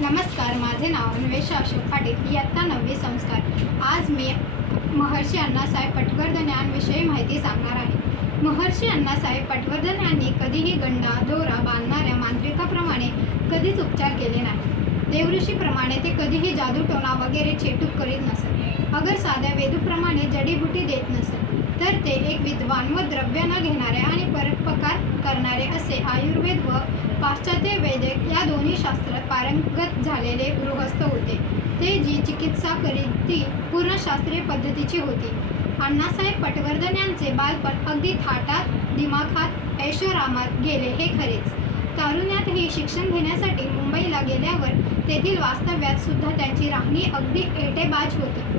नमस्कार माझे नाव अन्वेषा अशोक पाटील इयत्ता नववी संस्कार. आज मी महर्षी अण्णासाहेब पटवर्धन यांविषयी माहिती सांगणार आहे. महर्षी अण्णासाहेब पटवर्धन यांनी कधीही गंडा दोरा बांधणाऱ्या मांत्रिकाप्रमाणे कधीच उपचार केले नाही. देवऋषीप्रमाणे ते कधीही जादूटोणा वगैरे चेटूक करीत नसत. अगर साध्या वेदूप्रमाणे जडीबुटी देत नसत तर ते एक विद्वान व द्रव्य न घेणारे आणि परोपकार करणारे असे आयुर्वेद व पाश्चात्य या दोन्ही शास्त्रात पारंगत झालेले गृहस्थ होते. ते जी चिकित्सा करीत ती पूर्ण शास्त्रीय पद्धतीची होती. अण्णासाहेब पटवर्धन यांचे बालपण अगदी थाटात दिमाखात ऐशोरामात गेले हे खरेच. तारुण्यातही शिक्षण घेण्यासाठी मुंबईला गेल्यावर तेथील वास्तव्यात सुद्धा त्यांची राहणी अगदी एटेबाज होती.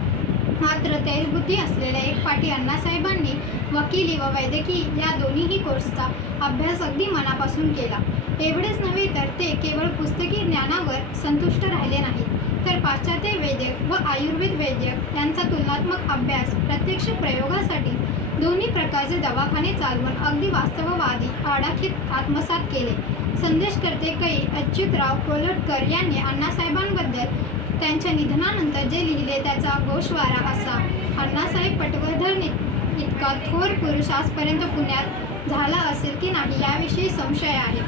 मात्र तैलबुद्धी असलेल्या एक पाटी अण्णासाहेबांनी वकिली व वैद्यकी या दोन्हीही कोर्सचा अभ्यास अगदी मनापासून केला. एवढेच नव्हे तर ते केवळ पुस्तकी ज्ञानावर संतुष्ट राहिले नाहीत. तर पाश्चात्य वैद्यक व आयुर्वेद वैद्यक यांचा तुलनात्मक अभ्यास प्रत्यक्ष प्रयोगासाठी दोन्ही प्रकारचे दवाखाने चालवून अगदी वास्तववादी आडाखीत आत्मसात केले. संदेशकर्ते कै अच्युतराव कोलटकर यांनी अण्णासाहेबांबद्दल त्यांच्या निधनानंतर जे लिहिले त्याचा गोषवारा असा. अण्णासाहेब पटवर्धन इतका थोर पुरुष आजपर्यंत पुण्यात झाला असेल की नाही याविषयी संशय आहे.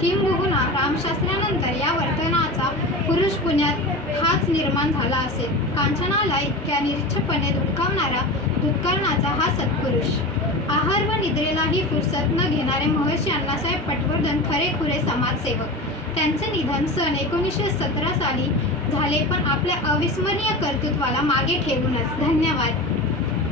किंबहुना रामशास्त्रानंतर या वर्तनाचा पुरुष पुण्यात हाच निर्माण झाला असेल. कांचनाला इतक्या निरच्छपणे धुडकावणारा धुतकरणाचा हा सत्पुरुष. आहार व निद्रेलाही फुरसत न घेणारे महर्षी अण्णा पटवर्धन खरेखुरे समाजसेवक. त्यांचे निधन सन एकोणीसशे सतरा साली झाले पण आपल्या अविस्मरणीय कर्तृत्वाला मागे ठेवूनच. धन्यवाद.